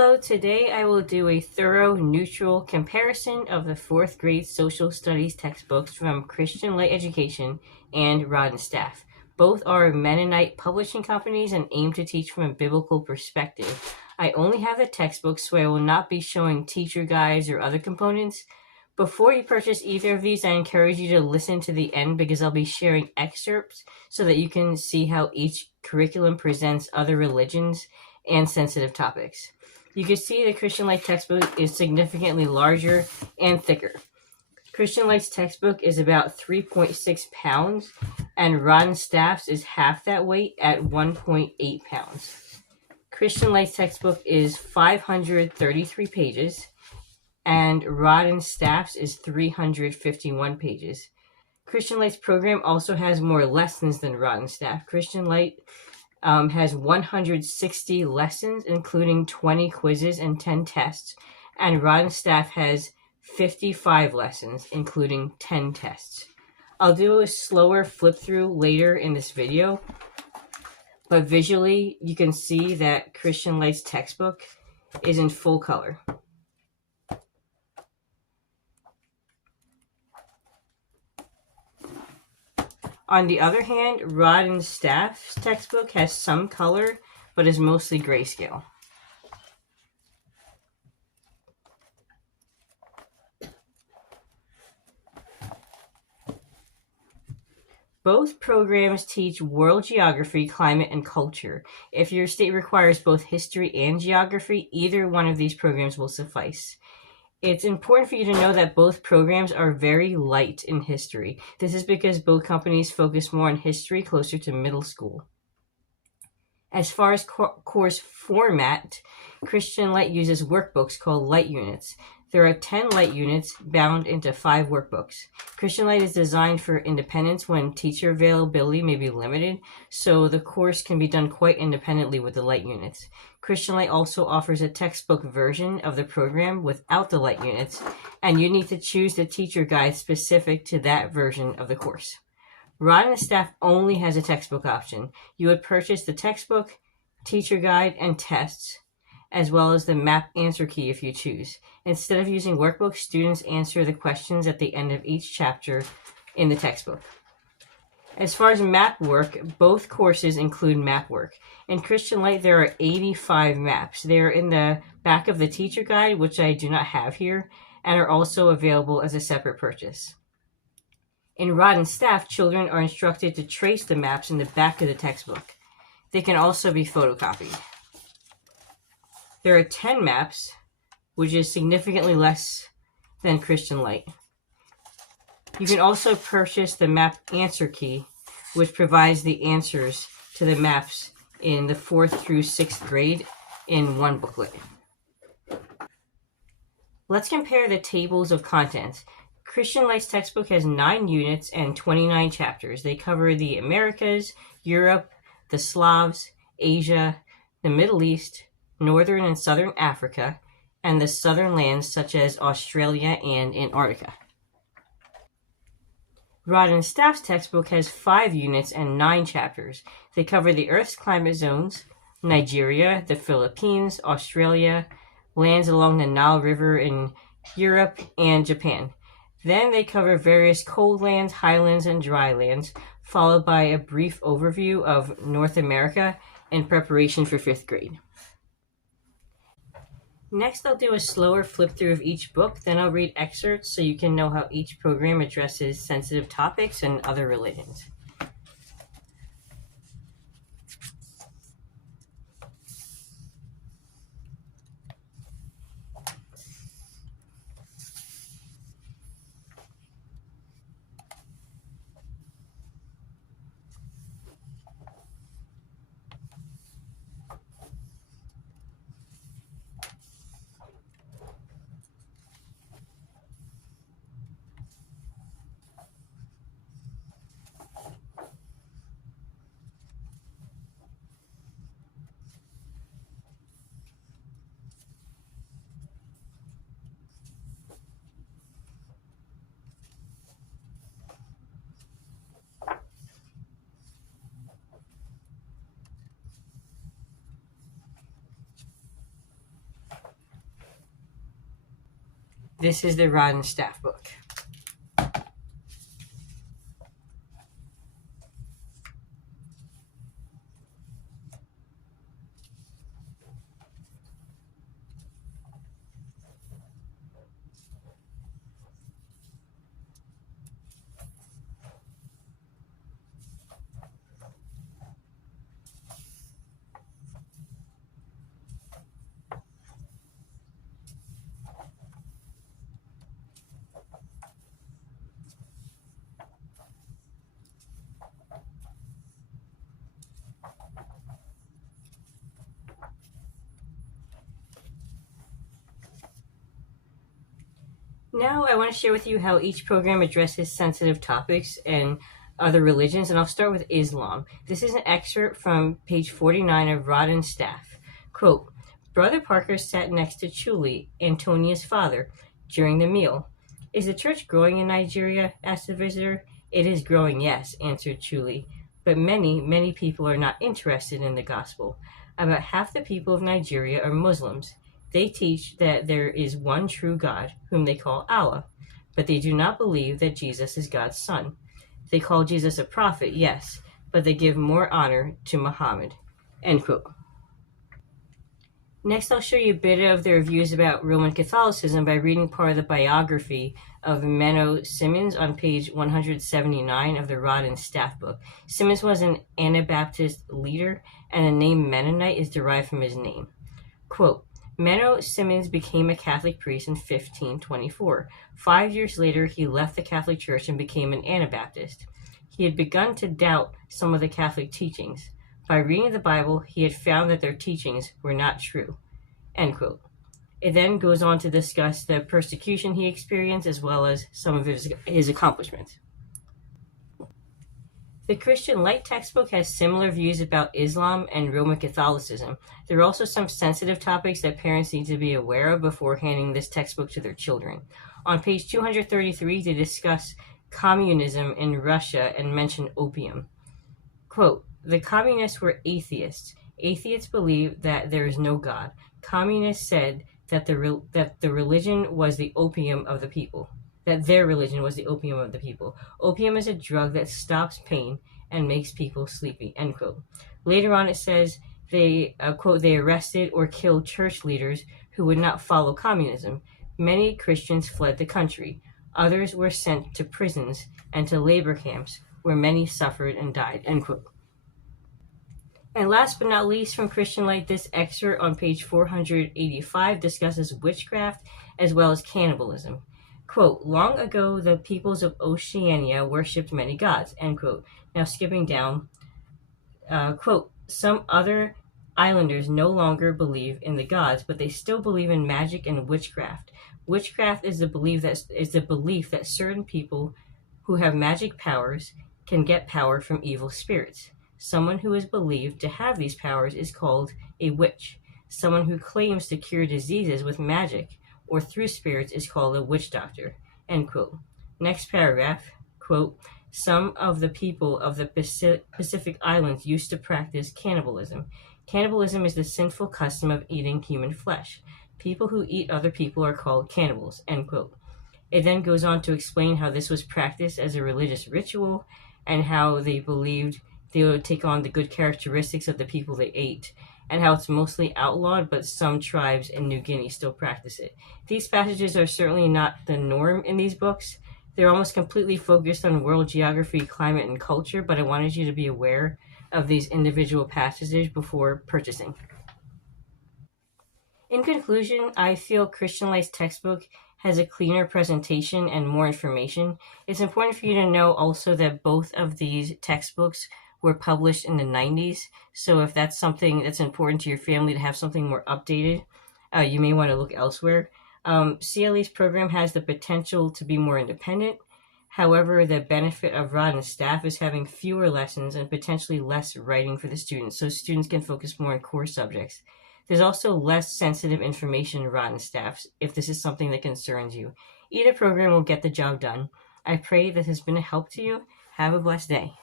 Hello, today I will do a thorough, neutral comparison of the 4th grade social studies textbooks from Christian Light Education and Rod and Staff. Both are Mennonite publishing companies and aim to teach from a biblical perspective. I only have the textbooks, so I will not be showing teacher guides or other components. Before you purchase either of these, I encourage you to listen to the end because I'll be sharing excerpts so that you can see how each curriculum presents other religions and sensitive topics. You can see the Christian Light textbook is significantly larger and thicker. Christian Light's textbook is about 3.6 pounds, and Rod and Staff's is half that weight at 1.8 pounds. Christian Light's textbook is 533 pages, and Rod and Staff's is 351 pages. Christian Light's program also has more lessons than Rod and Staff. Christian Light has 160 lessons, including 20 quizzes and 10 tests, and Rod and Staff has 55 lessons, including 10 tests. I'll do a slower flip through later in this video, but visually you can see that Christian Light's textbook is in full color. On the other hand, Rod and Staff's textbook has some color, but is mostly grayscale. Both programs teach world geography, climate, and culture. If your state requires both history and geography, either one of these programs will suffice. It's important for you to know that both programs are very light in history. This is because both companies focus more on history closer to middle school. As far as course format, Christian Light uses workbooks called Light Units. There are 10 Light Units bound into 5 workbooks. Christian Light is designed for independence when teacher availability may be limited, so the course can be done quite independently with the Light Units. Christian Light also offers a textbook version of the program without the Light Units, and you need to choose the teacher guide specific to that version of the course. Rod and Staff only has a textbook option. You would purchase the textbook, teacher guide, and tests, as well as the map answer key if you choose. Instead of using workbooks, students answer the questions at the end of each chapter in the textbook. As far as Mapwork, both courses include Mapwork. In Christian Light, there are 85 maps. They are in the back of the teacher guide, which I do not have here, and are also available as a separate purchase. In Rod and Staff, children are instructed to trace the maps in the back of the textbook. They can also be photocopied. There are 10 maps, which is significantly less than Christian Light. You can also purchase the map answer key, which provides the answers to the maps in the 4th through 6th grade in one booklet. Let's compare the tables of contents. Christian Light's textbook has 9 units and 29 chapters. They cover the Americas, Europe, the Slavs, Asia, the Middle East, Northern and Southern Africa, and the southern lands such as Australia and Antarctica. Rod and Staff's textbook has 5 units and 9 chapters. They cover the Earth's climate zones, Nigeria, the Philippines, Australia, lands along the Nile River in Europe, and Japan. Then they cover various cold lands, highlands, and dry lands, followed by a brief overview of North America in preparation for 5th grade. Next, I'll do a slower flip through of each book, then I'll read excerpts so you can know how each program addresses sensitive topics and other religions. This is the Rod and Staff book. Now I want to share with you how each program addresses sensitive topics and other religions, and I'll start with Islam. This is an excerpt from page 49 of Rod and Staff. Quote, Brother Parker sat next to Chuli, Antonia's father, during the meal. Is the church growing in Nigeria? Asked the visitor. It is growing, yes, answered Chuli. But many people are not interested in the gospel. About half the people of Nigeria are Muslims. They teach that there is one true God, whom they call Allah, but they do not believe that Jesus is God's son. They call Jesus a prophet, yes, but they give more honor to Muhammad. End quote. Next, I'll show you a bit of their views about Roman Catholicism by reading part of the biography of Menno Simons on page 179 of the Rod and Staff book. Simons was an Anabaptist leader, and the name Mennonite is derived from his name. Quote, Menno Simons became a Catholic priest in 1524. 5 years later, he left the Catholic Church and became an Anabaptist. He had begun to doubt some of the Catholic teachings. By reading the Bible, he had found that their teachings were not true. End quote. It then goes on to discuss the persecution he experienced as well as some of his accomplishments. The Christian Light textbook has similar views about Islam and Roman Catholicism. There are also some sensitive topics that parents need to be aware of before handing this textbook to their children. On page 233, they discuss communism in Russia and mention opium. Quote, the communists were atheists. Atheists believe that there is no God. Communists said that the religion was the opium of the people. That their religion was the opium of the people. Opium is a drug that stops pain and makes people sleepy, end quote. Later on it says they, quote, they arrested or killed church leaders who would not follow communism. Many Christians fled the country. Others were sent to prisons and to labor camps where many suffered and died, end quote. And last but not least, from Christian Light, this excerpt on page 485 discusses witchcraft as well as cannibalism. Quote, long ago, the peoples of Oceania worshipped many gods, end quote. Now skipping down, quote, some other islanders no longer believe in the gods, but they still believe in magic and witchcraft. Witchcraft is the belief that certain people who have magic powers can get power from evil spirits. Someone who is believed to have these powers is called a witch. Someone who claims to cure diseases with magic or through spirits is called a witch doctor, end quote. Next paragraph, quote, some of the people of the Pacific Islands used to practice cannibalism. Cannibalism is the sinful custom of eating human flesh. People who eat other people are called cannibals, end quote. It then goes on to explain how this was practiced as a religious ritual and how they believed they would take on the good characteristics of the people they ate, and how it's mostly outlawed, but some tribes in New Guinea still practice it. These passages are certainly not the norm in these books. They're almost completely focused on world geography, climate, and culture, but I wanted you to be aware of these individual passages before purchasing. In conclusion, I feel Christian Light's textbook has a cleaner presentation and more information. It's important for you to know also that both of these textbooks were published in the 90s, so if that's something that's important to your family to have something more updated, you may want to look elsewhere. CLE's program has the potential to be more independent. However, the benefit of Rod and Staff is having fewer lessons and potentially less writing for the students, so students can focus more on core subjects. There's also less sensitive information in Rod and Staff if this is something that concerns you. Either program will get the job done. I pray this has been a help to you. Have a blessed day.